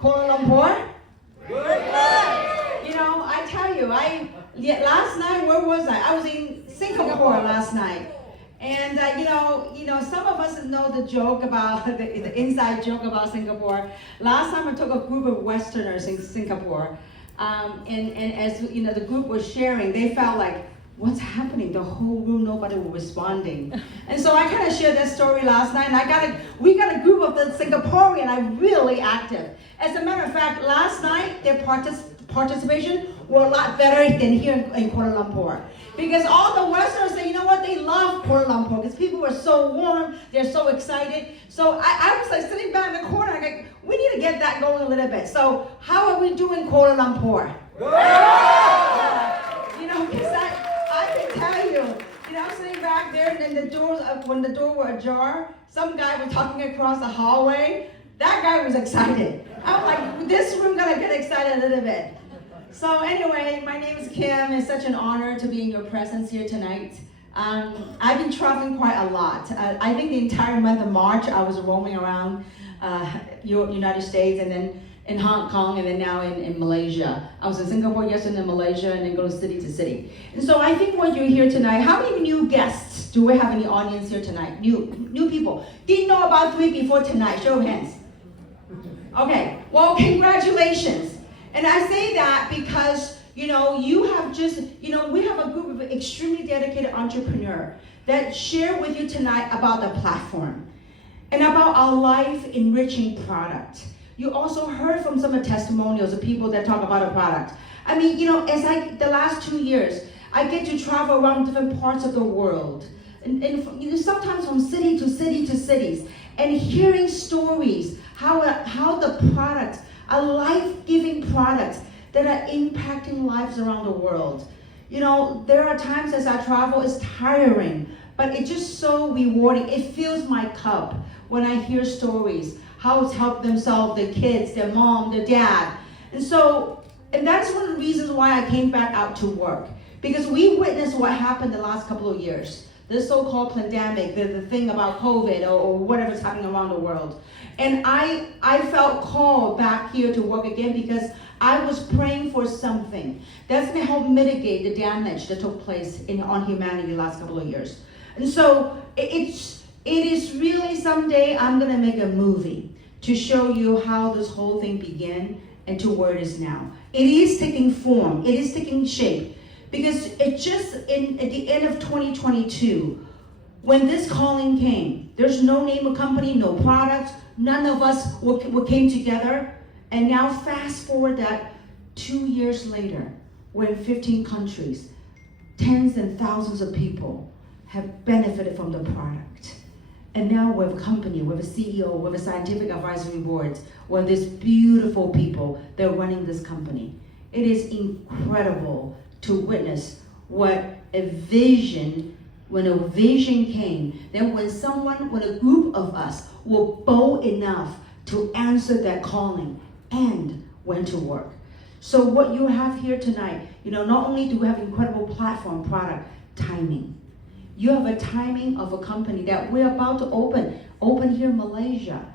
Kuala Lumpur? You know, I tell you, last night, where was I? I was in Singapore last night. And some of us know the joke about the inside joke about Singapore. Last time I took a group of Westerners in Singapore, and as you know, the group was sharing, they felt like, what's happening? The whole room, nobody was responding. And so I kind of shared that story last night, and we got a group of the Singaporean are really active. As a matter of fact, last night their participation were a lot better than here in Kuala Lumpur. Because all the Westerners say, you know what, they love Kuala Lumpur because people were so warm, they're so excited. So I was like sitting back in the corner, like, we need to get that going a little bit. So how are we doing Kuala Lumpur? You know, because I can tell you, I'm sitting back there and then the doors, when the door were ajar, some guy was talking across the hallway. That guy was excited. I'm like, this room gonna get excited a little bit. So anyway, my name is Kim. It's such an honor to be in your presence here tonight. I've been traveling quite a lot. I think the entire month of March, I was roaming around United States and then in Hong Kong and then now in Malaysia. I was in Singapore yesterday, in Malaysia, and then go city to city. And so I think what you're here tonight, how many new guests do we have in the audience here tonight? New people. Didn't know about me before tonight, show of hands. Okay, well, congratulations. And I say that because, you have just, we have a group of extremely dedicated entrepreneurs that share with you tonight about the platform and about our life-enriching product. You also heard from some of the testimonials of people that talk about a product. I mean, the last 2 years, I get to travel around different parts of the world. And sometimes from city to city to cities, and hearing stories, how the products, a life-giving products that are impacting lives around the world. There are times as I travel, it's tiring, but it's just so rewarding. It fills my cup when I hear stories, how it's helped them solve their kids, their mom, their dad. And that's one of the reasons why I came back out to work. Because we witnessed what happened the last couple of years. This so-called pandemic, the thing about COVID or whatever's happening around the world. And I felt called back here to work again because I was praying for something that's going to help mitigate the damage that took place on humanity the last couple of years. And so it is really someday I'm going to make a movie to show you how this whole thing began and to where it is now. It is taking form. It is taking shape. Because it just, at the end of 2022, when this calling came, there's no name of company, no product, none of us came together. And now fast forward that 2 years later, we're in 15 countries, tens and thousands of people have benefited from the product. And now we have a company, we have a CEO, we have a scientific advisory board, we have these beautiful people that are running this company. It is incredible to witness what a vision, when a vision came, then when a group of us were bold enough to answer that calling and went to work. So what you have here tonight, not only do we have incredible platform product, timing. You have a timing of a company that we're about to open here in Malaysia.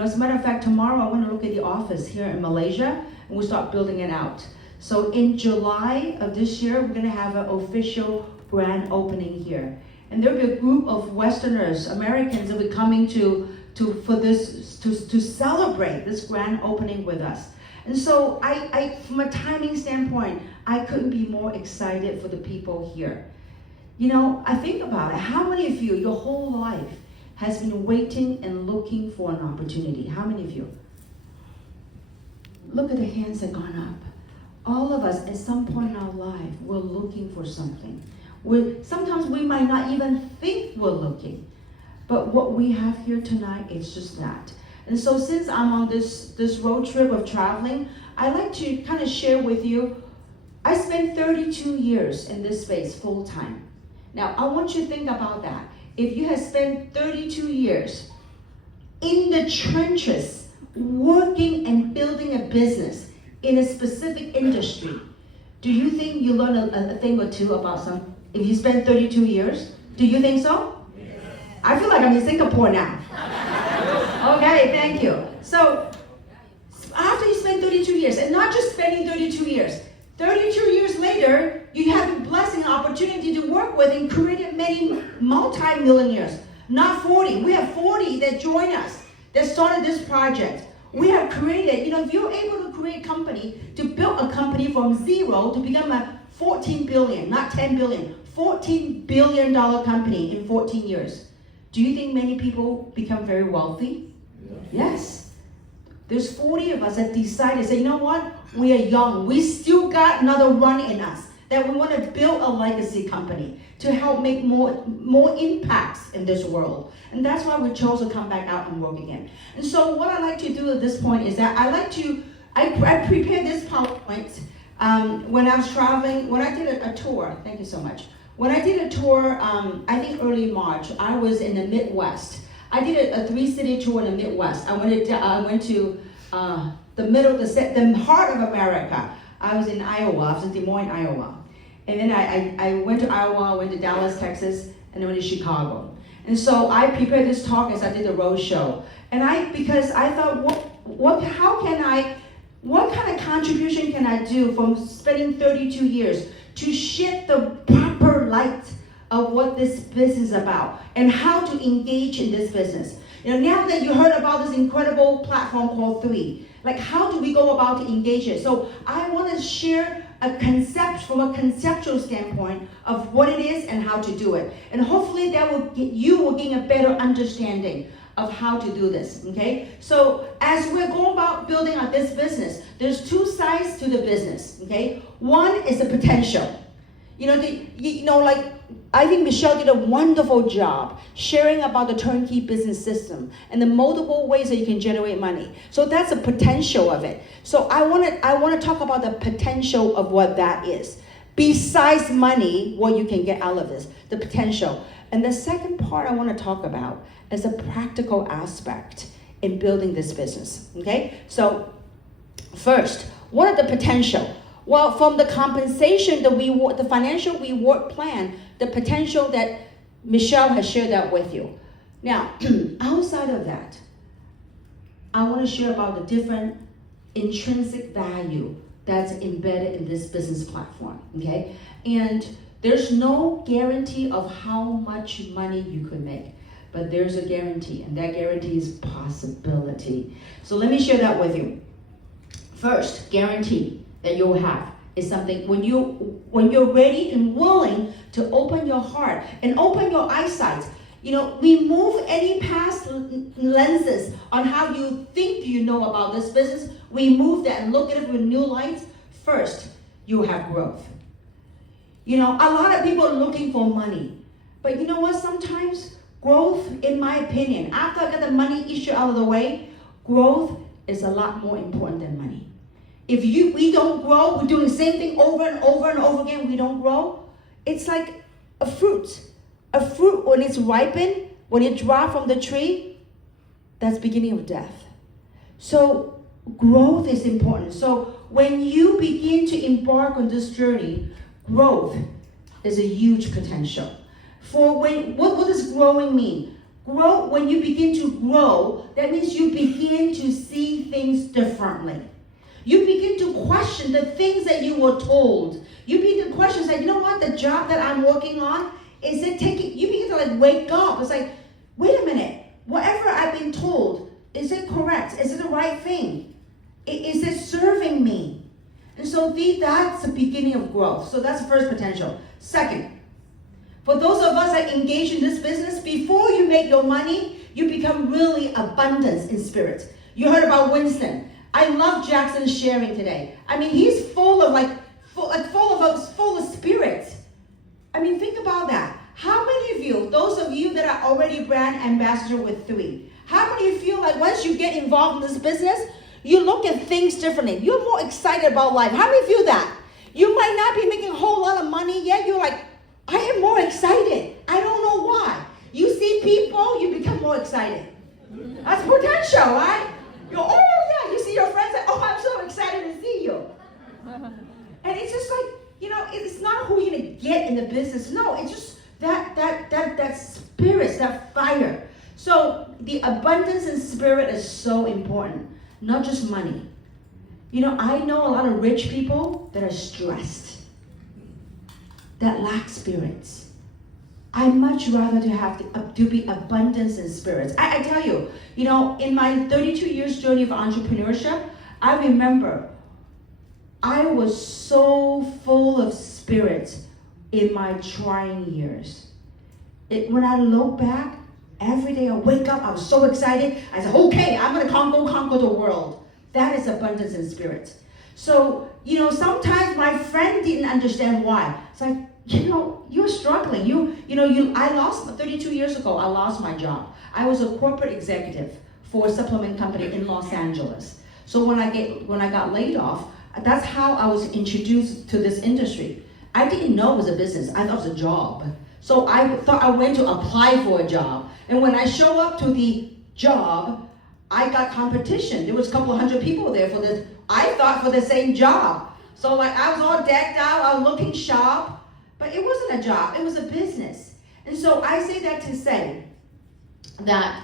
As a matter of fact, tomorrow I want to look at the office here in Malaysia and we'll start building it out. So in July of this year, we're going to have an official grand opening here. And there'll be a group of Westerners, Americans, that will be coming to celebrate this grand opening with us. And so I from a timing standpoint, I couldn't be more excited for the people here. I think about it. How many of you, your whole life, has been waiting and looking for an opportunity? How many of you? Look at the hands that gone up. All of us, at some point in our life, we're looking for something. Sometimes we might not even think we're looking. But what we have here tonight is just that. And so since I'm on this road trip of traveling, I'd like to kind of share with you, I spent 32 years in this space full time. Now, I want you to think about that. If you have spent 32 years in the trenches, working and building a business in a specific industry, do you think you learn a thing or two about some? If you spend 32 years, do you think so? Yes. I feel like I'm in Singapore now. Okay, thank you. So after spending 32 years. 32 years later, you have the blessing and opportunity to work with and created many multi-millionaires. Not 40. We have 40 that join us, that started this project. We have created, if you're able to create a company, to build a company from zero to become a 14 billion, not 10 billion, $14 billion company in 14 years. Do you think many people become very wealthy? Yeah. Yes. There's 40 of us that decided, say, you know what? We are young. We still got another run in us. That we want to build a legacy company to help make more impacts in this world. And that's why we chose to come back out and work again. And so what I like to do at this point is that I prepared this PowerPoint when I was traveling, when I did a tour. Thank you so much. When I did a tour, I think early March, I was in the Midwest. I did a 3-city tour in the Midwest. I went to the heart of America. I was in Iowa. I was in Des Moines, Iowa. And then I went to Iowa, went to Dallas, Texas, and then went to Chicago. And so I prepared this talk as I did the road show. And because I thought, what kind of contribution can I do from spending 32 years to shed the proper light of what this business is about and how to engage in this business. Now that you heard about this incredible platform called Three, like how do we go about to engage it? So I want to share from a conceptual standpoint of what it is and how to do it. And hopefully you will gain a better understanding of how to do this, okay? So as we're going about building out this business, there's two sides to the business, okay? One is the potential. I think Michelle did a wonderful job sharing about the turnkey business system and the multiple ways that you can generate money. So that's the potential of it. So I want to talk about the potential of what that is. Besides money, what you can get out of this, the potential. And the second part I want to talk about is a practical aspect in building this business, okay? So first, what are the potential? Well, from the compensation, the financial reward plan, the potential that Michelle has shared that with you. Now, outside of that, I want to share about the different intrinsic value that's embedded in this business platform, okay? And there's no guarantee of how much money you could make, but there's a guarantee, and that guarantee is possibility. So let me share that with you. First, guarantee that you'll have is something when you're ready and willing to open your heart and open your eyesight. Remove any past lenses on how you think you know about this business. Remove that and look at it with new lights. First, you'll have growth. A lot of people are looking for money. But you know what? Sometimes growth, in my opinion, after I get the money issue out of the way, growth is a lot more important than money. If we don't grow, we're doing the same thing over and over and over again, we don't grow. It's like a fruit. A fruit, when it's ripened, when it drops from the tree, that's beginning of death. So growth is important. So when you begin to embark on this journey, growth is a huge potential. What does growing mean? When you begin to grow, that means you begin to see things differently. You begin to question the things that you were told. You begin to question, say, you know what, the job that I'm working on, you begin to wake up. It's like, wait a minute, whatever I've been told, is it correct? Is it the right thing? Is it serving me? And so that's the beginning of growth. So that's the first potential. Second, for those of us that engage in this business, before you make your money, you become really abundant in spirit. You heard about Winston. I love Jackson's sharing today. He's full of spirit. Think about that. How many of you, those of you that are already brand ambassador with Three, how many of you feel like once you get involved in this business, you look at things differently? You're more excited about life. How many feel that? You might not be making a whole lot of money yet. You're like, I am more excited. I don't know why. You see people, you become more excited. That's potential, right? You see your friends say, I'm so excited to see you. And it's just like, it's not who you're going to get in the business. No, it's just that spirit, that fire. So the abundance in spirit is so important. Not just money. You know, I know a lot of rich people that are stressed, that lack spirits. I much rather to be abundance in spirits. I tell you, you know, in my 32 years journey of entrepreneurship, I remember I was so full of spirits in my trying years. When I look back, every day I wake up, I was so excited. I said, okay, I'm going to conquer the world. That is abundance in spirit. So, you know, sometimes my friend didn't understand why. It's like, you know, you're struggling. I lost, 32 years ago, I lost my job. I was a corporate executive for a supplement company in Los Angeles. So when I got laid off, that's how I was introduced to this industry. I didn't know it was a business. I thought it was a job. So I thought I went to apply for a job. And when I show up to the job, I got competition. There was a couple of hundred people there for this. I thought for the same job. So like I was all decked out, I was looking sharp, but it wasn't a job, it was a business. And so I say that to say that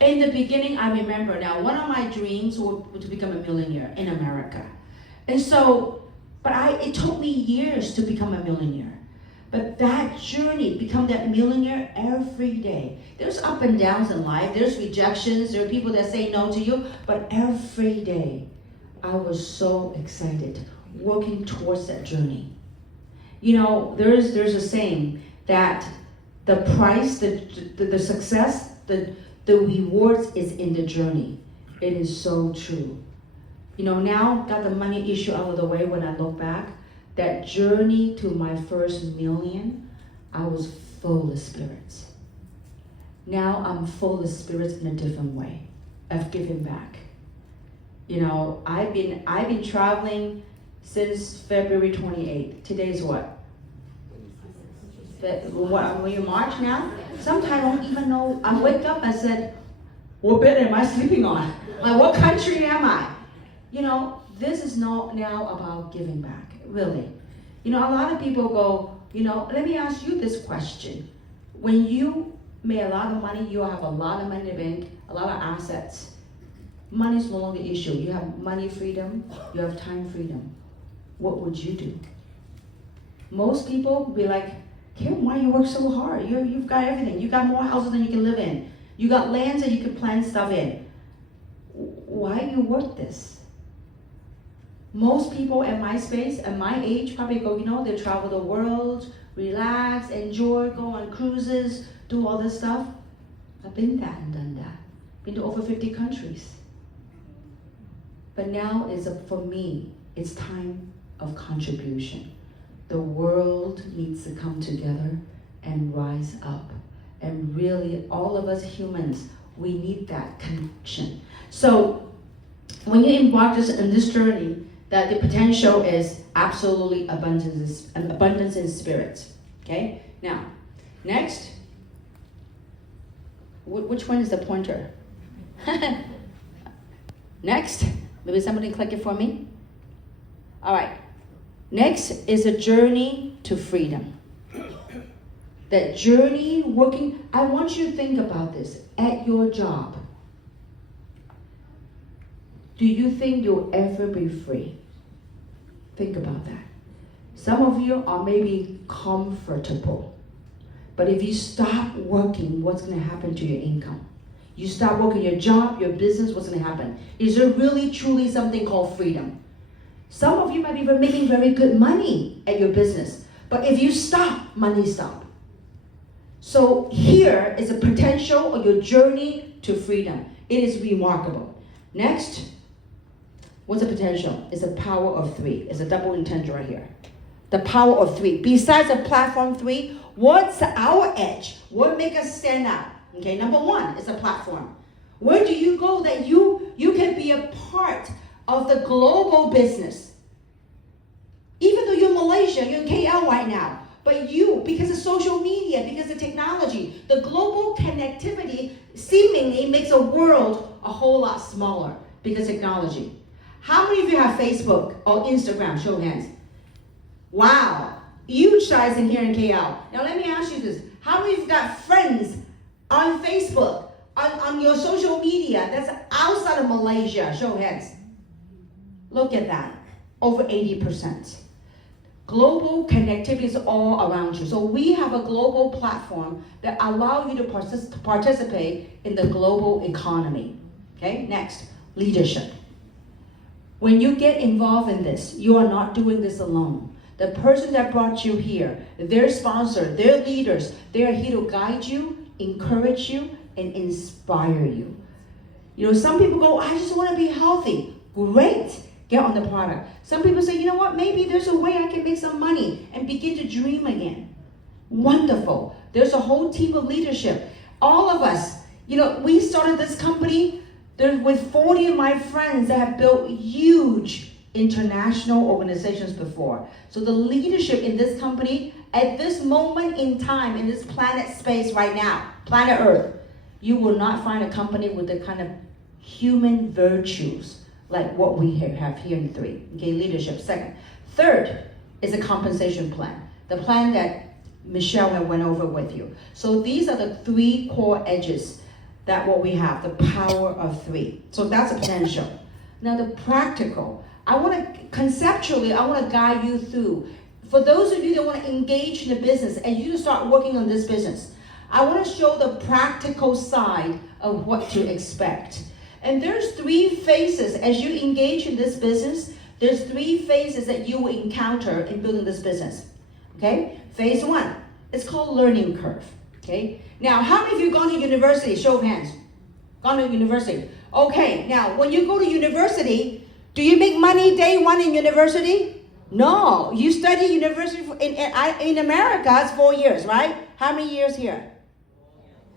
in the beginning, I remember now, one of my dreams was to become a millionaire in America. And so, it took me years to become a millionaire. But that journey, become that millionaire every day. There's up and downs in life, there's rejections, there are people that say no to you, but every day, I was so excited, working towards that journey. You know, there's a saying that the price, the success, the rewards is in the journey. It is so true. You know, now got the money issue out of the way. When I look back, that journey to my first million, I was full of spirits. Now I'm full of spirits in a different way of giving back. You know, I've been traveling since February 28th. Today's what? Are we in March now? Sometimes I don't even know. I wake up and said, what bed am I sleeping on? Like, what country am I? You know, this is not now about giving back, really. You know, a lot of people go, you know, let me ask you this question. When you make a lot of money, you have a lot of money in the bank, a lot of assets. Money is no longer the issue. You have money freedom, you have time freedom. What would you do? Most people be like, Kim, why you work so hard? You've got everything. You got more houses than you can live in. You got lands that you can plant stuff in. Why you work this? Most people at my space, at my age, probably go, you know, they travel the world, relax, enjoy, go on cruises, do all this stuff. I've been that and done that. Been to over 50 countries. But now for me, it's time of contribution. The world needs to come together and rise up. And really, all of us humans, we need that connection. So, when you embark on this journey, that the potential is absolutely abundance in spirit. Okay? Now, next, which one is the pointer? Next, maybe somebody click it for me. All right. Next is a journey to freedom. That journey working, I want you to think about this. At your job, do you think you'll ever be free? Think about that. Some of you are maybe comfortable. But if you stop working, what's going to happen to your income? You stop working your job, your business, what's going to happen? Is there really, truly something called freedom? Some of you might be making very good money at your business. But if you stop, money stops. So here is a potential of your journey to freedom. It is remarkable. Next, what's the potential? It's a power of 3. It's a double intent right here. The power of 3. Besides the platform 3, what's our edge? What makes us stand out? Okay, number 1 is a platform. Where do you go that you can be a part of the global business? Even though you're in Malaysia, you're in KL right now. But you, because of social media, because of technology, the global connectivity seemingly makes a world a whole lot smaller because of technology. How many of you have Facebook or Instagram? Show of hands. Wow, huge size in here in KL. Now let me ask you this. How many of you got friends on Facebook, on your social media that's outside of Malaysia? Show of hands. Look at that, over 80%. Global connectivity is all around you. So we have a global platform that allows you to participate in the global economy. Okay, next, leadership. When you get involved in this, you are not doing this alone. The person that brought you here, their sponsor, their leaders, they are here to guide you, encourage you, and inspire you. You know, some people go, I just want to be healthy. Great. Get on the product. Some people say, you know what, maybe there's a way I can make some money and begin to dream again. Wonderful. There's a whole team of leadership. All of us, you know, we started this company with 40 of my friends that have built huge international organizations before. So the leadership in this company, at this moment in time, in this planet space right now, planet Earth, you will not find a company with the kind of human virtues like what we have here in 3. Okay, leadership, second. Third is a compensation plan. The plan that Michelle went over with you. So these are the 3 core edges that what we have, the power of 3. So that's a potential. Now the practical, I want to guide you through. For those of you that want to engage in the business and you start working on this business, I want to show the practical side of what to expect. And there's 3 phases as you engage in this business. There's 3 phases that you will encounter in building this business. Okay? Phase 1, it's called learning curve. Okay? Now, how many of you gone to university? Show of hands. Gone to university. Okay, now when you go to university, do you make money day 1 in university? No, you study university in America, it's 4 years, right? How many years here?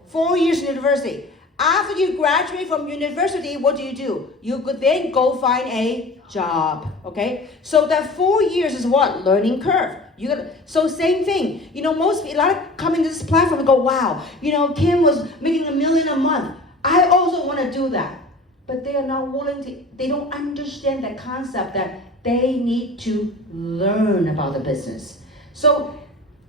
4 years in university. After you graduate from university, what do? You could then go find a job, okay? So that 4 years is what? Learning curve. So same thing. You know, a lot of come into this platform and go, wow, you know, Kim was making $1 million a month. I also want to do that. But they are not willing to, they don't understand the concept that they need to learn about the business. So,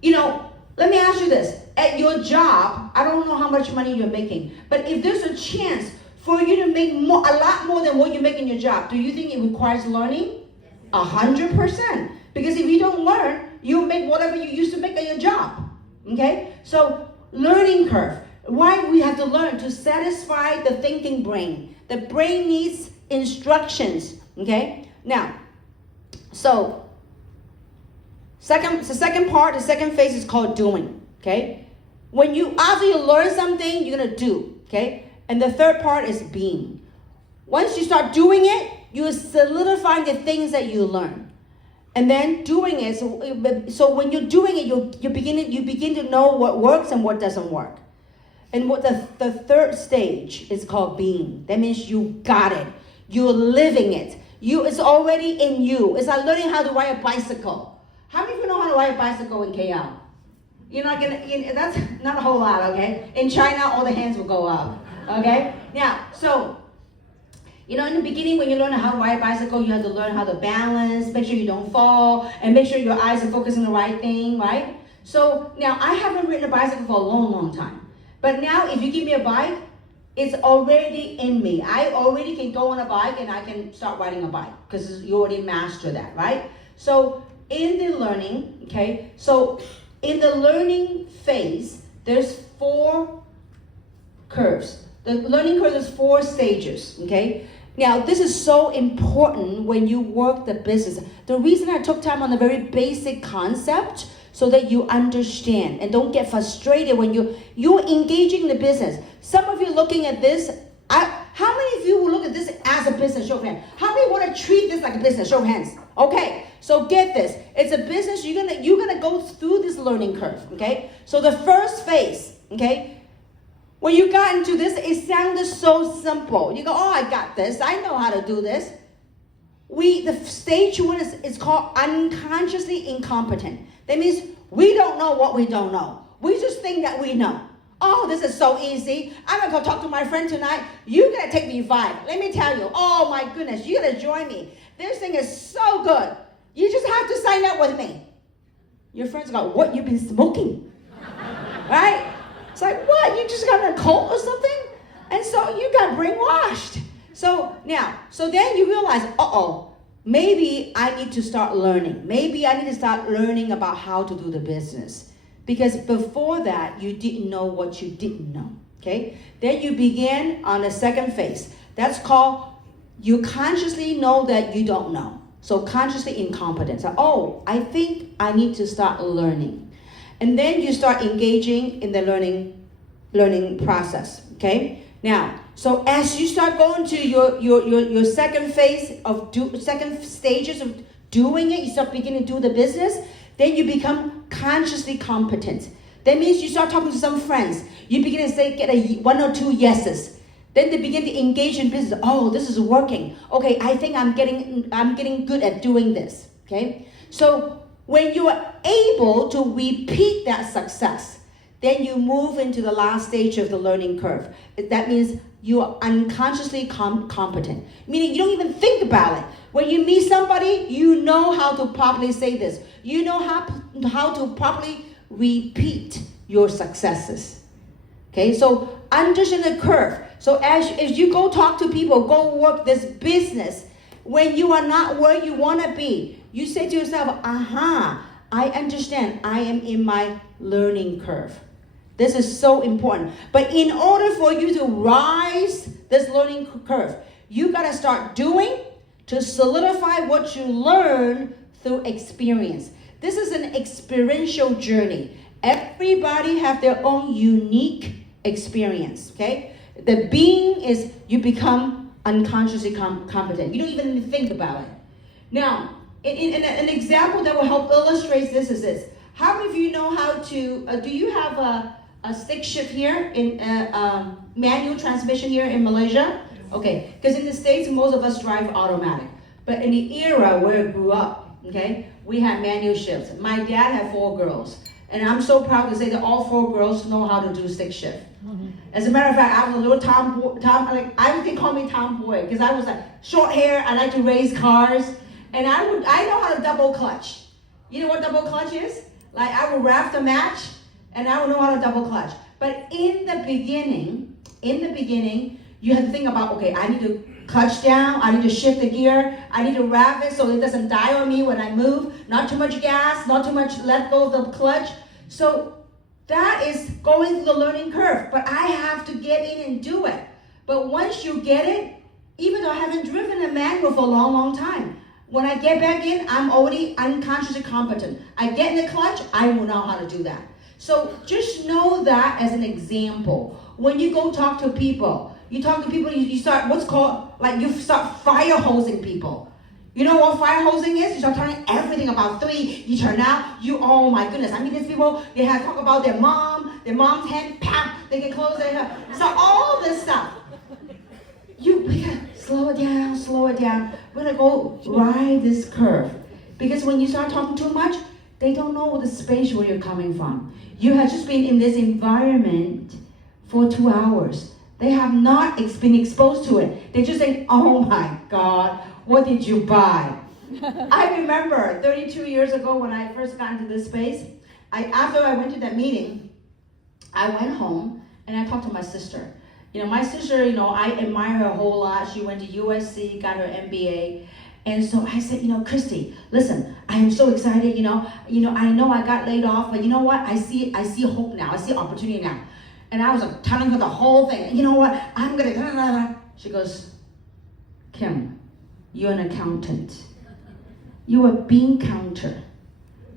you know, let me ask you this. At your job, I don't know how much money you're making, but if there's a chance for you to make a lot more than what you make in your job, do you think it requires learning? 100%. Because if you don't learn, you'll make whatever you used to make at your job. Okay? So, learning curve. Why we have to learn? To satisfy the thinking brain. The brain needs instructions. Okay? Now, so, the second phase is called doing. Okay? After you learn something, you're gonna do. Okay? And the third part is being. Once you start doing it, you solidify the things that you learn. And then doing it, so when you're doing it, you begin to know what works and what doesn't work. And what the third stage is called being. That means you got it. You're living it. It's already in you. It's like learning how to ride a bicycle. How many of you know how to ride a bicycle in KL? You're not gonna, that's not a whole lot, okay? In China, all the hands will go up, okay? Now, so, you know, in the beginning, when you learn how to ride a bicycle, you have to learn how to balance, make sure you don't fall, and make sure your eyes are focusing on the right thing, right? So, now, I haven't ridden a bicycle for a long, long time. But now, if you give me a bike, it's already in me. I already can go on a bike and I can start riding a bike because you already master that, right? So, in the learning, okay, so in the learning phase, there's 4 curves. The learning curve is 4 stages, okay? Now, this is so important when you work the business. The reason I took time on the very basic concept so that you understand and don't get frustrated when you're engaging in the business. Some of you looking at this, how many of you will look at this as a business? Show of hands. How many want to treat this like a business? Show of hands. Okay, so get this. It's a business. You're gonna go through this learning curve, okay? So the first phase, okay? When you got into this, it sounded so simple. You go, oh, I got this. I know how to do this. The stage 1 is called unconsciously incompetent. That means we don't know what we don't know. We just think that we know. Oh, this is so easy. I'm going to go talk to my friend tonight. You're going to take me Vibe. Let me tell you. Oh, my goodness. You're going to join me. This thing is so good. You just have to sign up with me. Your friends go, what? You've been smoking? Right? It's like, what? You just got in a cult or something? And so you got brainwashed. So then you realize, maybe I need to start learning. Maybe I need to start learning about how to do the business. Because before that, you didn't know what you didn't know, okay? Then you begin on the second phase. That's called, you consciously know that you don't know. So consciously incompetent. So, oh, I think I need to start learning. And then you start engaging in the learning process, okay? Now, so as you start going to your second phase of second stages of doing it, you start beginning to do the business, then you become consciously competent. That means you start talking to some friends. You begin to get one or two yeses. Then they begin to engage in business. Oh, this is working. Okay, I think I'm getting good at doing this. Okay? So when you are able to repeat that success, then you move into the last stage of the learning curve. That means you are unconsciously competent, meaning you don't even think about it. When you meet somebody, you know how to properly say this. You know how to properly repeat your successes. Okay, so understand the curve. So as you go talk to people, go work this business, when you are not where you want to be, you say to yourself, aha, I understand, I am in my learning curve. This is so important. But in order for you to rise this learning curve, you got to start doing to solidify what you learn through experience. This is an experiential journey. Everybody have their own unique experience, okay? The being is you become unconsciously competent. You don't even think about it. Now, an example that will help illustrate this is this. How many of you know how to, do you have a stick shift here in manual transmission here in Malaysia? Okay, because in the States, most of us drive automatic. But in the era where I grew up, okay, we had manual shifts. My dad had 4 girls. And I'm so proud to say that all 4 girls know how to do stick shift. As a matter of fact, I was a little they call me tomboy because I was like short hair. I like to race cars, and I know how to double clutch. You know what double clutch is? Like I would wrap the match, and I would know how to double clutch. But in the beginning, you have to think about, okay, I need to clutch down, I need to shift the gear, I need to wrap it so it doesn't die on me when I move. Not too much gas, not too much let go of the clutch. So that is going through the learning curve, but I have to get in and do it. But once you get it, even though I haven't driven a manual for a long, long time, when I get back in, I'm already unconsciously competent. I get in the clutch, I will know how to do that. So just know that as an example. When you go talk to people, you start what's called, like you start fire hosing people. You know what fire hosing is? You start telling everything about 3. You turn out, oh my goodness. I mean, these people, they have talk about their mom's hand, pow, they can close their hair. So all this stuff. We gotta slow it down. We're gonna go ride this curve. Because when you start talking too much, they don't know the space where you're coming from. You have just been in this environment for 2 hours. They have not been exposed to it. They just say, oh my God, what did you buy? I remember 32 years ago when I first got into this space, after I went to that meeting, I went home and I talked to my sister. My sister, I admire her a whole lot. She went to USC, got her MBA. And so I said, Christy, listen, I am so excited, I know I got laid off, but you know what? I see hope now. I see opportunity now. And I was like telling her the whole thing. You know what? I'm gonna. She goes, Kim, you're an accountant. You're a bean counter.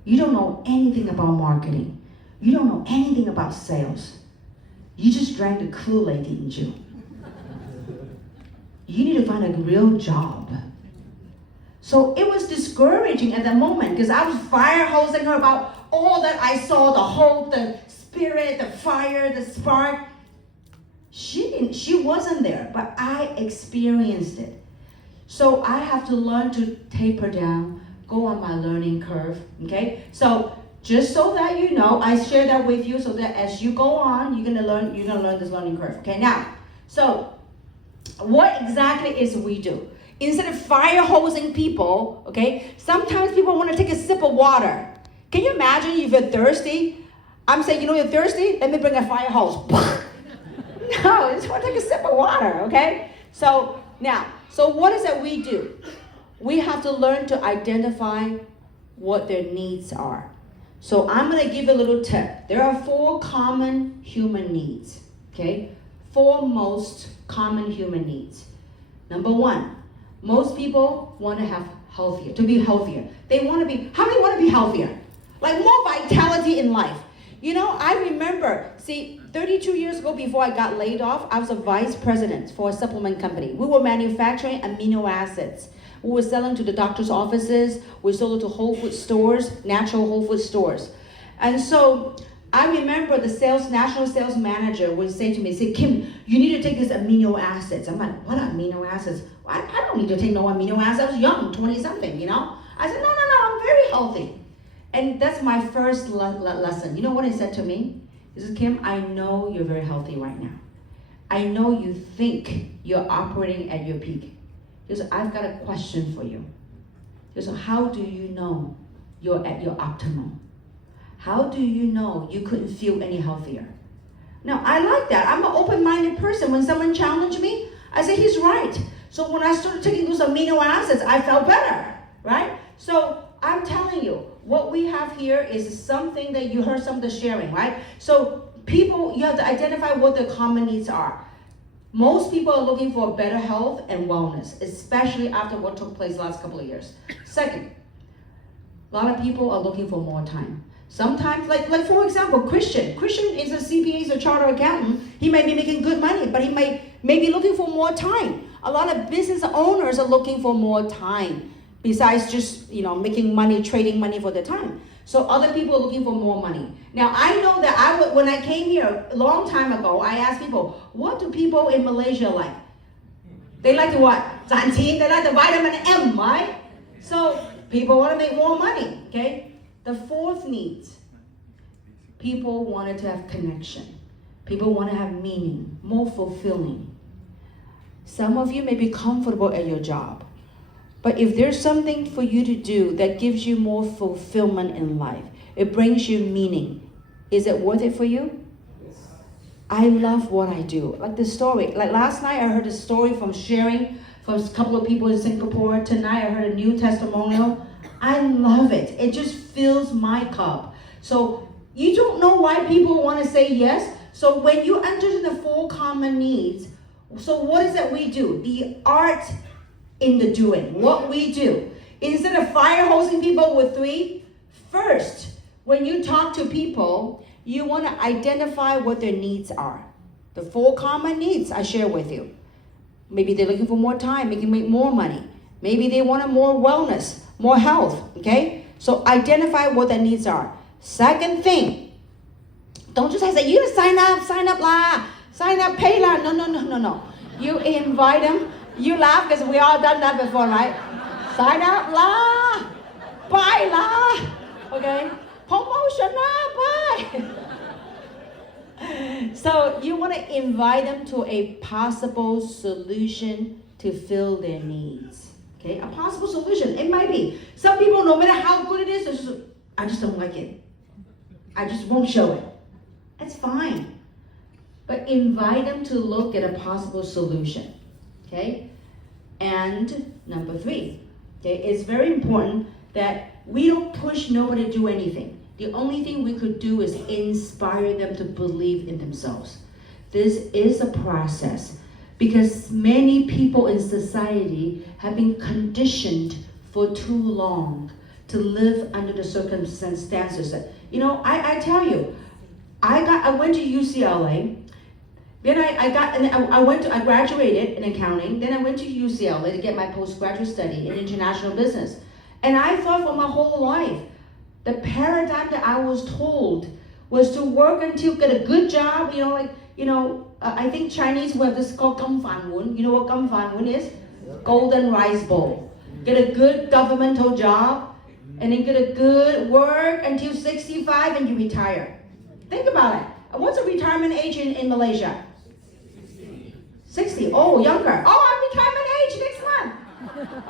You don't know anything about marketing. You don't know anything about sales. You just drank the Kool-Aid, didn't you? You need to find a real job. So it was discouraging at that moment because I was fire hosing her about all that I saw, the hope, the spirit, the fire, the spark. She wasn't there, but I experienced it. So I have to learn to taper down, go on my learning curve, okay? So just so that you know, I share that with you so that as you go on, you're gonna learn this learning curve, okay? Now, so what exactly is we do? Instead of fire hosing people, okay, sometimes people want to take a sip of water. Can you imagine if you're thirsty? I'm saying, you're thirsty? Let me bring a fire hose. No, just want to take a sip of water, okay? So now, so what is it we do? we have to learn to identify what their needs are. So I'm going to give you a little tip. There are 4 common human needs, okay? 4 most common human needs. Number 1, most people want to be healthier. They want to be, how many want to be healthier? Like more vitality in life. You know, I remember, 32 years ago before I got laid off, I was a vice president for a supplement company. We were manufacturing amino acids. We were selling to the doctor's offices. We sold it to Whole Food stores, natural Whole Food stores. And so I remember the national sales manager would say to me, Kim, you need to take these amino acids. I'm like, what amino acids? I don't need to take no amino acids. I was young, 20-something, you know? I said, no, I'm very healthy. And that's my first lesson. You know what he said to me? He said, Kim, I know you're very healthy right now. I know you think you're operating at your peak. He said, I've got a question for you. He said, how do you know you're at your optimum? How do you know you couldn't feel any healthier? Now, I like that. I'm an open-minded person. When someone challenged me, I said, he's right. So when I started taking those amino acids, I felt better, right? So I'm telling you, what we have here is something that you heard some of the sharing, right? So people, you have to identify what their common needs are. Most people are looking for better health and wellness, especially after what took place the last couple of years. Second, a lot of people are looking for more time. Sometimes, like for example, Christian is a CPA, he's a chartered accountant. He may be making good money, but he may be looking for more time. A lot of business owners are looking for more time, besides just making money, trading money for the time. So other people are looking for more money. Now I know that when I came here a long time ago, I asked people, what do people in Malaysia like? They like to what? Zantin, they like the vitamin M, right? So people want to make more money, okay? The 4th need, people wanted to have connection. People want to have meaning, more fulfilling. Some of you may be comfortable at your job, but if there's something for you to do that gives you more fulfillment in life, it brings you meaning, is it worth it for you? I love what I do. Like the story. Like last night I heard a story from sharing from a couple of people in Singapore. Tonight I heard a new testimonial. I love it. It just fills my cup. So you don't know why people want to say yes. So when you enter the 4 common needs, so what is it we do? The art in the doing, what we do. Instead of fire hosing people with 3, first, when you talk to people, you want to identify what their needs are. The 4 common needs I share with you. Maybe they're looking for more time, they can make more money. Maybe they want more wellness, more health, okay? So identify what their needs are. Second thing, don't just say, you sign up lah, sign up, pay lah. No. You invite them. You laugh because we all done that before, right? Sign up lah, buy lah, okay? Promotion lah, buy. So you want to invite them to a possible solution to fill their needs. Okay, a possible solution. It might be. Some people, no matter how good it is, I just don't like it. I just won't show it. That's fine. But invite them to look at a possible solution. Okay? And number 3, okay, it's very important that we don't push nobody to do anything. The only thing we could do is inspire them to believe in themselves. This is a process because many people in society have been conditioned for too long to live under the circumstances. I tell you, I went to UCLA. Then I graduated in accounting. Then I went to UCLA to get my postgraduate study in international business. And I thought for my whole life, the paradigm that I was told was to work until get a good job. I think Chinese we have this called Gam Fan Wun. You know what Gam Fan Wun is? Golden rice bowl. Get a good governmental job, and then get a good work until 65 and you retire. Think about it. What's the retirement age in Malaysia? 60. Oh, younger. Oh, I'm retirement age next month.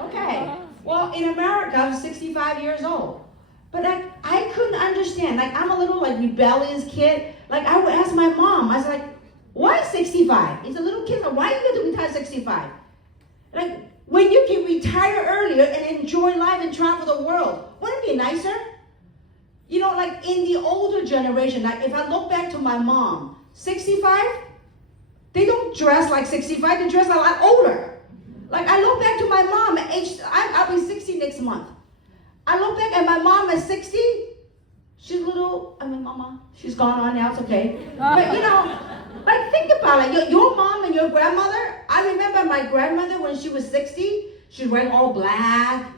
Okay. Well, in America, I'm 65 years old. But I couldn't understand. I'm a little rebellious kid. I would ask my mom. I was like, why 65? It's a little kid. Why are you going to retire 65? When you can retire early, earlier and enjoy life and travel the world. Wouldn't it be nicer? You know, like in the older generation, like if I look back to my mom, 65, they don't dress like 65, they dress a lot older. Like I look back to my mom at age, I'll be 60 next month. I look back at my mom at 60, she's little, mama, she's gone on now, it's okay. But you know, like think about it, your mom and your grandmother, I remember my grandmother when she was 60, she's wearing all black.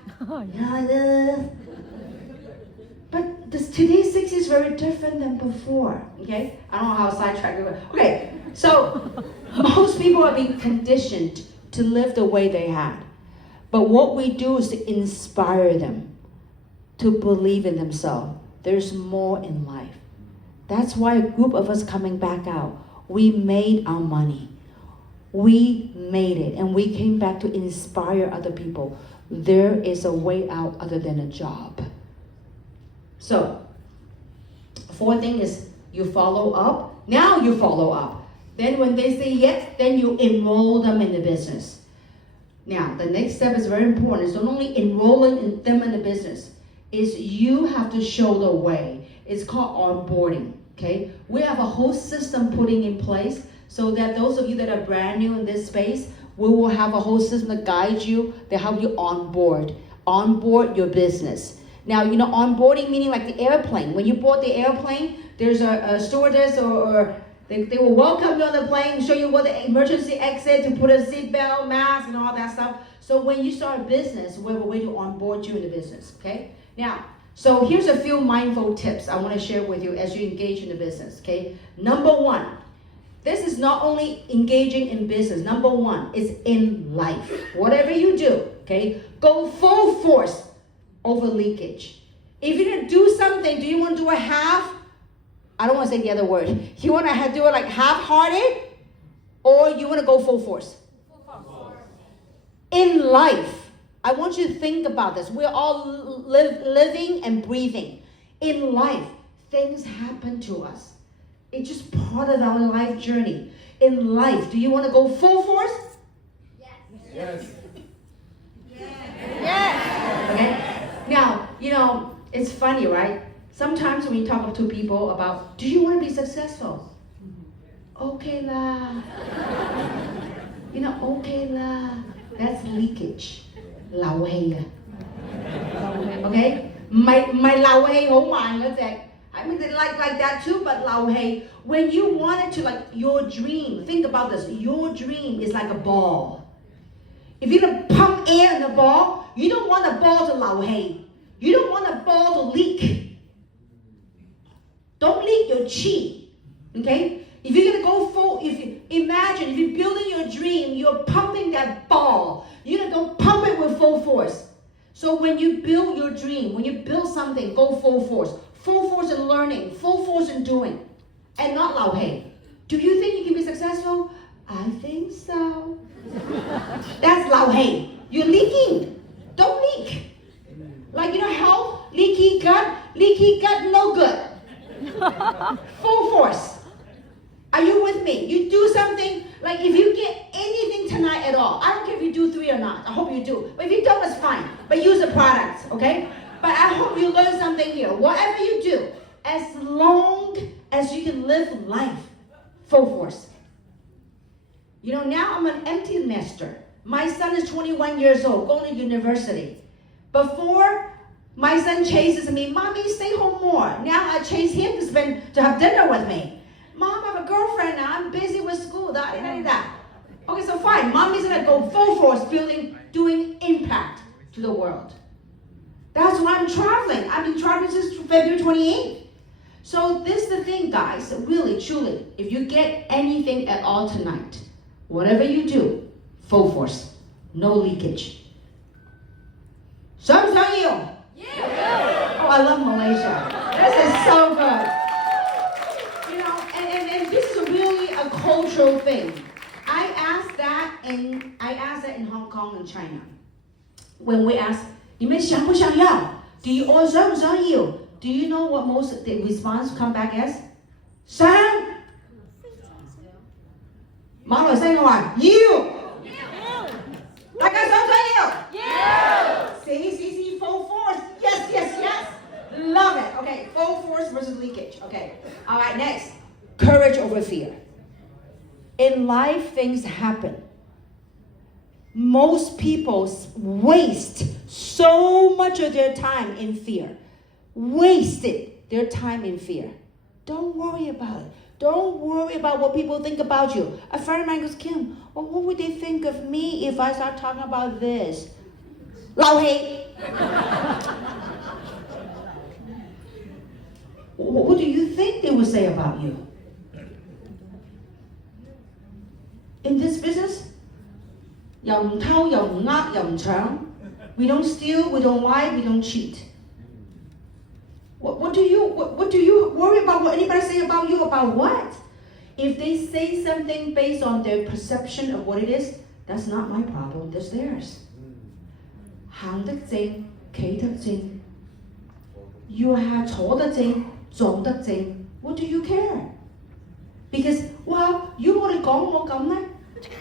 But today's 60 is very different than before, okay? I don't know how sidetracked we were. Okay, so most people are being conditioned to live the way they had. But what we do is to inspire them to believe in themselves. There's more in life. That's why a group of us coming back out, we made our money. We made it, and we came back to inspire other people. There is a way out other than a job. So, fourth thing is you follow up. Now you follow up. Then when they say yes, then you enroll them in the business. Now, the next step is very important. It's not only enrolling them in the business, is you have to show the way. It's called onboarding, okay? We have a whole system putting in place so that those of you that are brand new in this space, we will have a whole system that guides you, that help you onboard your business. Now, you know, onboarding meaning like the airplane. When you board the airplane, there's a stewardess or they will welcome you on the plane, show you what the emergency exit, to put a seatbelt, mask, and all that stuff. So when you start a business, we have a way to onboard you in the business, okay? Now, so here's a few mindful tips I want to share with you as you engage in the business, okay? Number one, this is not only engaging in business. Number one is in life. Whatever you do, okay, go full force over leakage. If you're gonna do something, do you want to do a half? I don't want to say the other word. You want to do it like half-hearted, or you want to go full force? Full force. In life, I want you to think about this. We're all living and breathing. In life, things happen to us. It's just part of our life journey. In life, do you want to go full force? Yes. Yes. Yes. Okay? Now, you know, it's funny, right? Sometimes when you talk to people about, do you want to be successful? Okay lah. You know, okay lah. That's leakage. Lao hei. Okay? My lao hei hổ mài nữa chị. I mean, they like that too, but lao hei. When you want it to, like, your dream, think about this. Your dream is like a ball. If you're going to pump air in the ball, you don't want the ball to lao hei. You don't want the ball to leak. Don't leak your chi, okay? If you're gonna go full, imagine if you're building your dream, you're pumping that ball. You're gonna go pump it with full force. So when you build your dream, when you build something, go full force. Full force in learning, full force in doing, and not lao hei. Do you think you can be successful? I think so. That's lao hei. You're leaking. Don't leak. Like, you know, health, leaky gut, no good. Full force. Are you with me? You do something, like if you get anything tonight at all, I don't care if you do 3 or not, I hope you do. But if you don't, it's fine. But use the products, okay? But I hope you learn something here. Whatever you do, as long as you can live life, full force. You know, now I'm an empty nester. My son is 21 years old, going to university. Before, my son chases me, Mommy, stay home more. Now I chase him to have dinner with me. Mom, I have a girlfriend now. I'm busy with school. Okay, so fine. Mommy's gonna go full force doing impact to the world. That's why I'm traveling. I've been traveling since February 28th. So this is the thing, guys. Really, truly, if you get anything at all tonight, whatever you do, full force, no leakage. So I'm telling you. Oh, I love Malaysia. This is so good. You know, and this is really a cultural thing. I asked that in Hong Kong and China. When we ask, 你们想不想要? Do you all 想不想要? Do you know what most the response come back as? 想. 馬來西亞話要。大家想唔想要？要。in life, things happen. Most people waste so much of their time in fear. Wasted their time in fear. Don't worry about it. Don't worry about what people think about you. A friend of mine goes, Kim, well, what would they think of me if I start talking about this? 漏氣. What do you think they would say about you? In this business, 又唔偷又唔呃又唔搶. We don't steal, we don't lie, we don't cheat. What do you worry about what anybody say about you? About what? If they say something based on their perception of what it is, that's not my problem, that's theirs. 行得正，企得正，要係坐得正，做得正。What do you care? Because, well, you 我哋講我咁咧，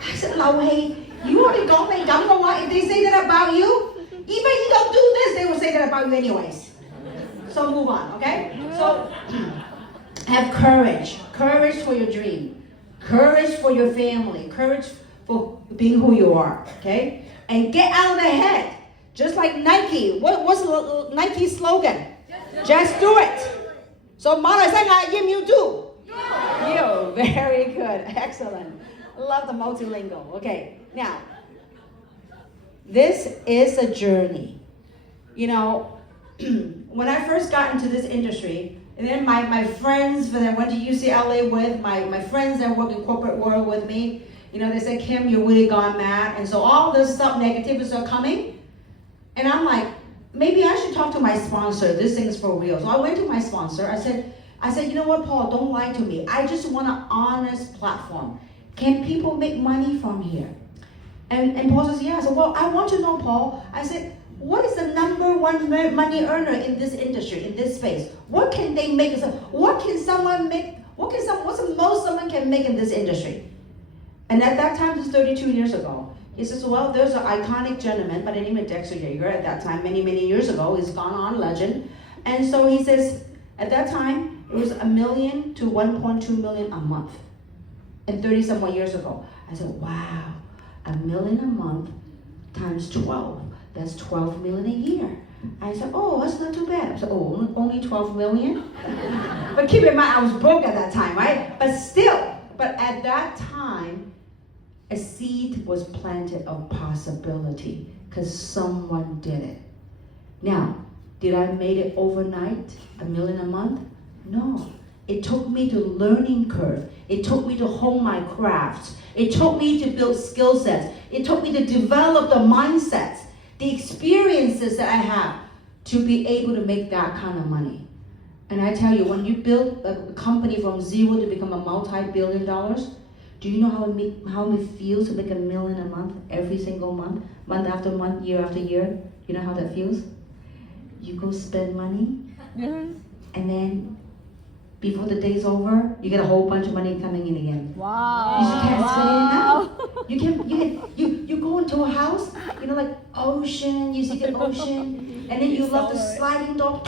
係漏氣。如果我哋講你咁嘅話 if they say that about you, even you don't do this, they will say that about you anyways. So move on, okay? So have courage. Courage for your dream. Courage for your family. Courage for being who you are, okay? And get out of the head. Just like Nike. What's Nike's slogan? Just do it. So 馬來西亞要唔要 do? You. Very good. Excellent. Love the multilingual. Okay. Now, this is a journey. You know, when I first got into this industry, and then my friends that I went to UCLA with, my friends that work in corporate world with me, you know, they said, Kim, you're really gone mad. And so all this stuff, negativities are coming. And I'm like, maybe I should talk to my sponsor. This thing is for real. So I went to my sponsor. I said, you know what, Paul, don't lie to me. I just want an honest platform. Can people make money from here? And Paul says, yeah. I said, well, I want to know, Paul. I said, what is the number one money earner in this industry, in this space? What can they make? What's the most someone can make in this industry? And at that time, this is 32 years ago. He says, well, there's an iconic gentleman by the name of Dexter Yeager at that time, many, many years ago. He's gone on, legend. And so he says, at that time, it was $1 million to $1.2 million a month. And 30 some more years ago. I said, wow, $1 million a month times 12. That's 12 million a year. I said, oh, that's not too bad. I said, oh, only 12 million? But keep in mind, I was broke at that time, right? But at that time, a seed was planted of possibility because someone did it. Now, did I make it overnight, $1 million a month? No. It took me to learning curve. It took me to hone my crafts. It took me to build skill sets. It took me to develop the mindsets, the experiences that I have to be able to make that kind of money. And I tell you, when you build a company from zero to become a multi-billion dollars, do you know how it feels to make $1 million a month, every single month, month after month, year after year? You know how that feels? You go spend money, and then before the day's over, you get a whole bunch of money coming in again. Wow. You just can't spend it now. You go into a house, you know, like ocean, you see the ocean, and then you love the sliding door,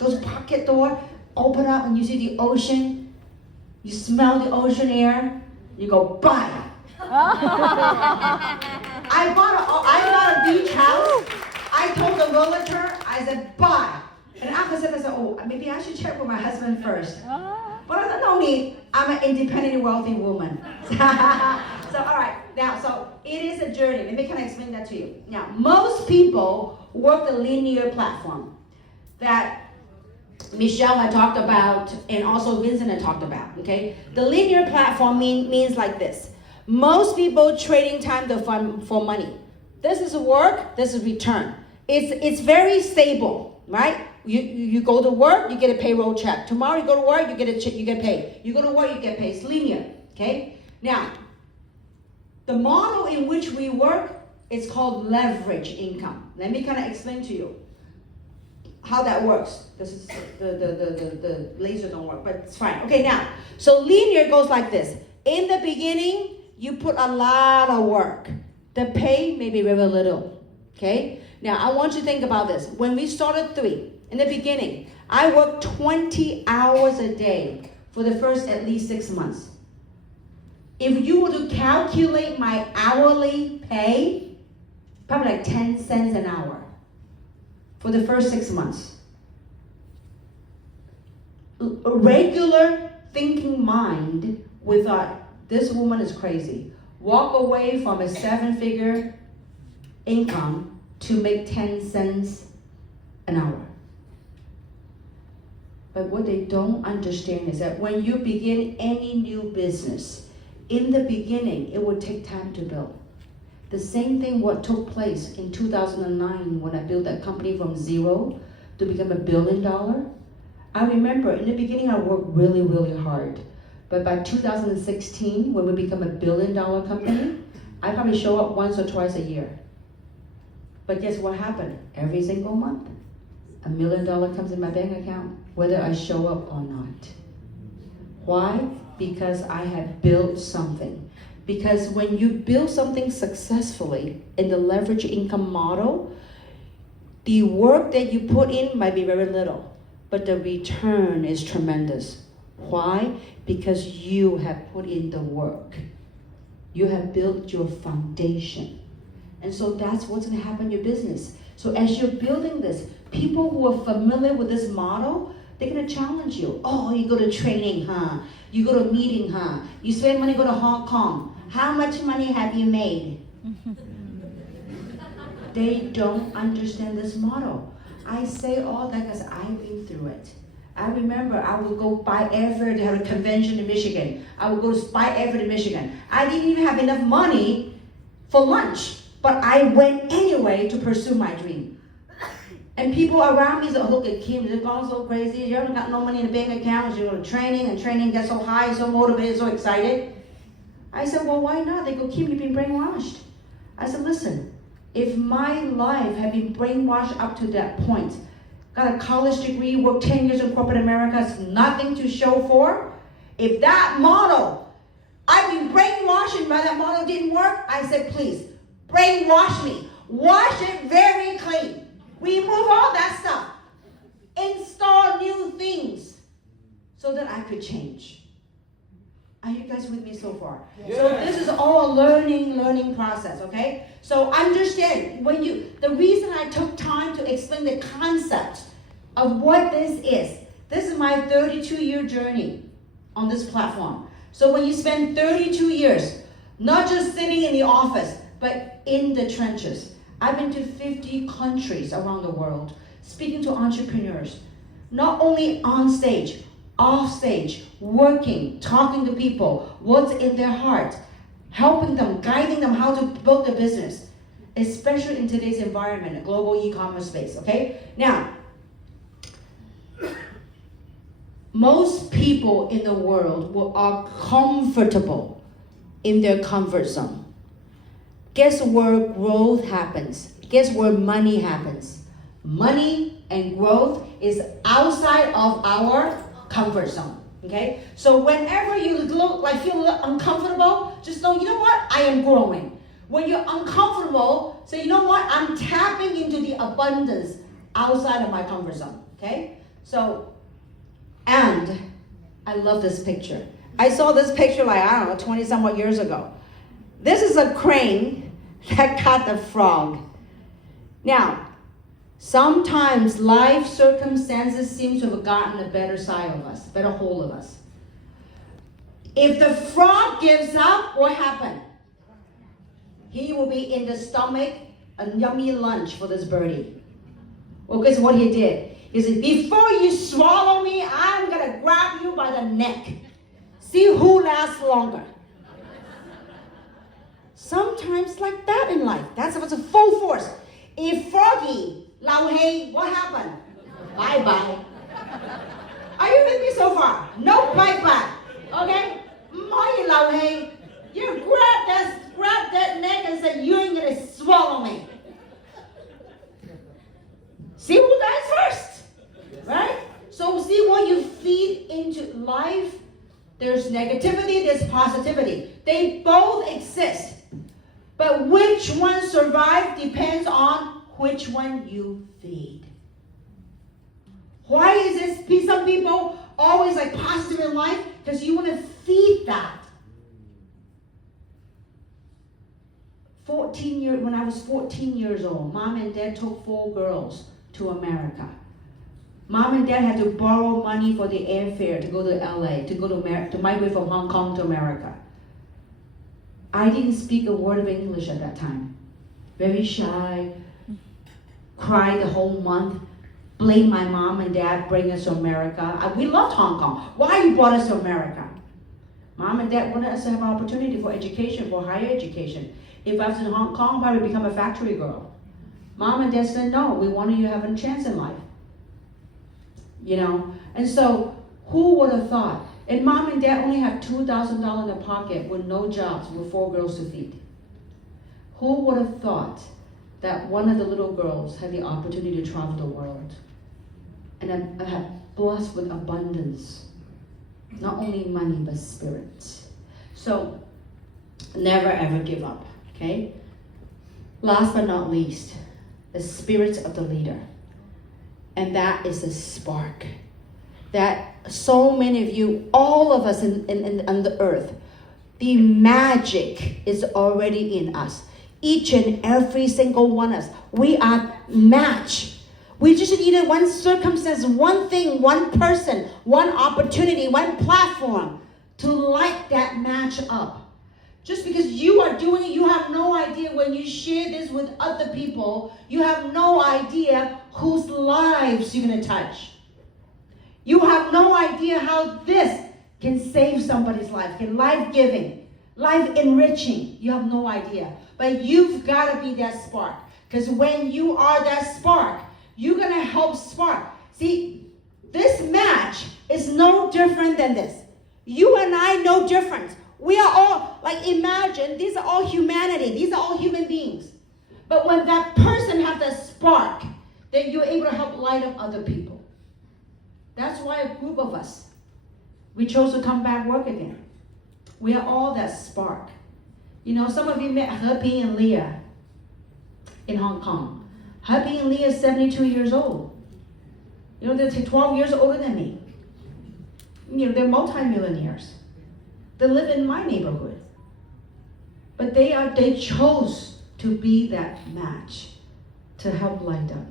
those pocket door, open up and you see the ocean, you smell the ocean air, you go, buy. I bought a beach house. I told the realtor, I said, buy. And after that, I said, oh, maybe I should check with my husband first. But I said, no need. I'm an independent, wealthy woman. So, all right. Now, so it is a journey. Let me kind of explain that to you. Now, most people work the linear platform that Michelle had talked about and also Vincent had talked about, okay? The linear platform means like this. Most people trading time for money. This is work, this is return. It's very stable, right? You go to work, you get a payroll check. Tomorrow you go to work, you get a check, you get paid. You go to work, you get paid. It's linear, okay? Now, the model in which we work is called leverage income. Let me kind of explain to you how that works. This is the laser don't work, but it's fine. Okay, now, so linear goes like this. In the beginning, you put a lot of work. The pay may be very little, okay? Now, I want you to think about this. When we started 3, in the beginning, I worked 20 hours a day for the first at least 6 months. If you were to calculate my hourly pay, probably like 10 cents an hour for the first 6 months. A regular thinking mind would thought, this woman is crazy. Walk away from a 7-figure income to make 10 cents an hour. But what they don't understand is that when you begin any new business, in the beginning, it will take time to build. The same thing what took place in 2009 when I built that company from zero to become $1 billion. I remember in the beginning I worked really, really hard. But by 2016, when we become $1 billion company, I probably show up once or twice a year. But guess what happened? Every single month, $1 million comes in my bank account, whether I show up or not. Why? Because I had built something. Because when you build something successfully in the leverage income model, the work that you put in might be very little, but the return is tremendous. Why? Because you have put in the work. You have built your foundation. And so that's what's going to happen in your business. So as you're building this, people who are familiar with this model, they're going to challenge you. Oh, you go to training, huh? You go to meeting, huh? You spend money, go to Hong Kong. How much money have you made? They don't understand this model. I say all that because I've been through it. I remember I would go buy airfare to have a convention in Michigan. I would go buy airfare to Michigan. I didn't even have enough money for lunch, but I went anyway to pursue my dream. And people around me said, oh, look at Kim, you're going so crazy. You haven't got no money in the bank account. You're going to training, and training gets so high, so motivated, so excited. I said, well, why not? They go, Kim, you've been brainwashed. I said, listen, if my life had been brainwashed up to that point, got a college degree, worked 10 years in corporate America, has nothing to show for, if that model, I've been brainwashed and by that model didn't work, I said, please, brainwash me. Wash it very clean. Remove all that stuff. Install new things so that I could change. Are you guys with me so far? Yes. So this is all a learning process, okay? So understand, the reason I took time to explain the concept of what this is my 32-year journey on this platform. So when you spend 32 years, not just sitting in the office, but in the trenches. I've been to 50 countries around the world, speaking to entrepreneurs, not only on stage, off stage, working, talking to people, what's in their heart, helping them, guiding them how to build a business, especially in today's environment, a global e-commerce space, okay? Now, most people in the world are comfortable in their comfort zone. Guess where growth happens? Guess where money happens? Money and growth is outside of our comfort zone. Okay? So whenever you feel uncomfortable, just know, you know what? I am growing. When you're uncomfortable, say, you know what? I'm tapping into the abundance outside of my comfort zone. Okay? So, and I love this picture. I saw this picture 20-somewhat years ago. This is a crane that caught the frog. Now, sometimes life circumstances seem to have gotten a better side of us, better hold of us. If the frog gives up, what happened? He will be in the stomach, a yummy lunch for this birdie. Well, guess what he did? He said, before you swallow me, I'm gonna grab you by the neck. See who lasts longer. Sometimes like that in life. That's what's a full force. If froggy, lao hei, what happened? Bye-bye. Are you with me so far? No bye-bye. Okay? My lao hei, you grab that neck and say, you ain't gonna swallow me. See who dies first. Right? So see what you feed into life. There's negativity, there's positivity. They both exist. But which one survives depends on which one you feed. Why is this? Some people always positive in life because you want to feed that. when I was 14 years old, mom and dad took 4 girls to America. Mom and dad had to borrow money for the airfare to go to LA, to migrate from Hong Kong to America. I didn't speak a word of English at that time. Very shy, cried the whole month, blamed my mom and dad bringing us to America. We loved Hong Kong. Why you brought us to America? Mom and dad wanted us to have an opportunity for education, for higher education. If I was in Hong Kong, I'd probably become a factory girl. Mom and dad said, no, we wanted you to have a chance in life. You know, and so who would have thought? And mom and dad only have $2,000 in their pocket with no jobs, with 4 girls to feed. Who would have thought that one of the little girls had the opportunity to travel the world and had blessed with abundance, not only money but spirit. So never ever give up, okay? Last but not least, the spirit of the leader. And that is a spark that so many of you, all of us on the earth, the magic is already in us. Each and every single one of us, we are matched. We just needed one circumstance, one thing, one person, one opportunity, one platform to light that match up. Just because you are doing it, you have no idea when you share this with other people, you have no idea whose lives you're going to touch. You have no idea how this can save somebody's life, can life-giving, life-enriching. You have no idea. But you've got to be that spark. Because when you are that spark, you're going to help spark. See, this match is no different than this. You and I no different. We are all, like imagine, these are all humanity. These are all human beings. But when that person has that spark, then you're able to help light up other people. That's why a group of us, we chose to come back work again. We are all that spark. You know, some of you met He and Leah in Hong Kong. He and Leah is 72 years old. You know, they're 12 years older than me. You know, they're multi-millionaires. They live in my neighborhood. But they chose to be that match to help light up.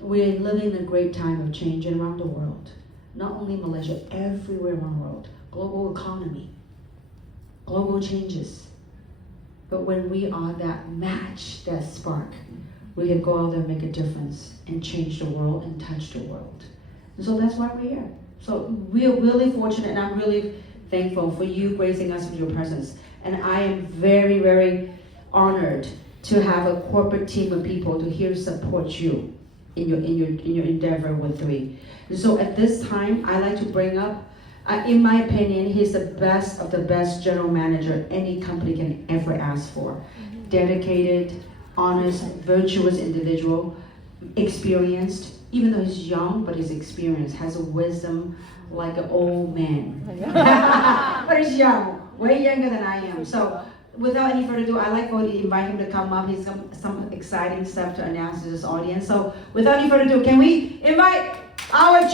We're living a great time of change around the world. Not only Malaysia, everywhere around the world. Global economy. Global changes. But when we are that match, that spark, we can go out there and make a difference and change the world and touch the world. And so that's why we're here. So we're really fortunate, and I'm really thankful for you gracing us with your presence. And I am very, very honored to have a corporate team of people to here support you in your endeavor with 3. And so at this time, I like to bring up, in my opinion, he's the best of the best general manager any company can ever ask for. Dedicated, honest, virtuous individual, experienced, even though he's young, but he's experienced, has a wisdom like an old man. But he's young, way younger than I am. So without any further ado, I'd like to invite him to come up. He's got some exciting stuff to announce to this audience. So without any further ado, can we invite our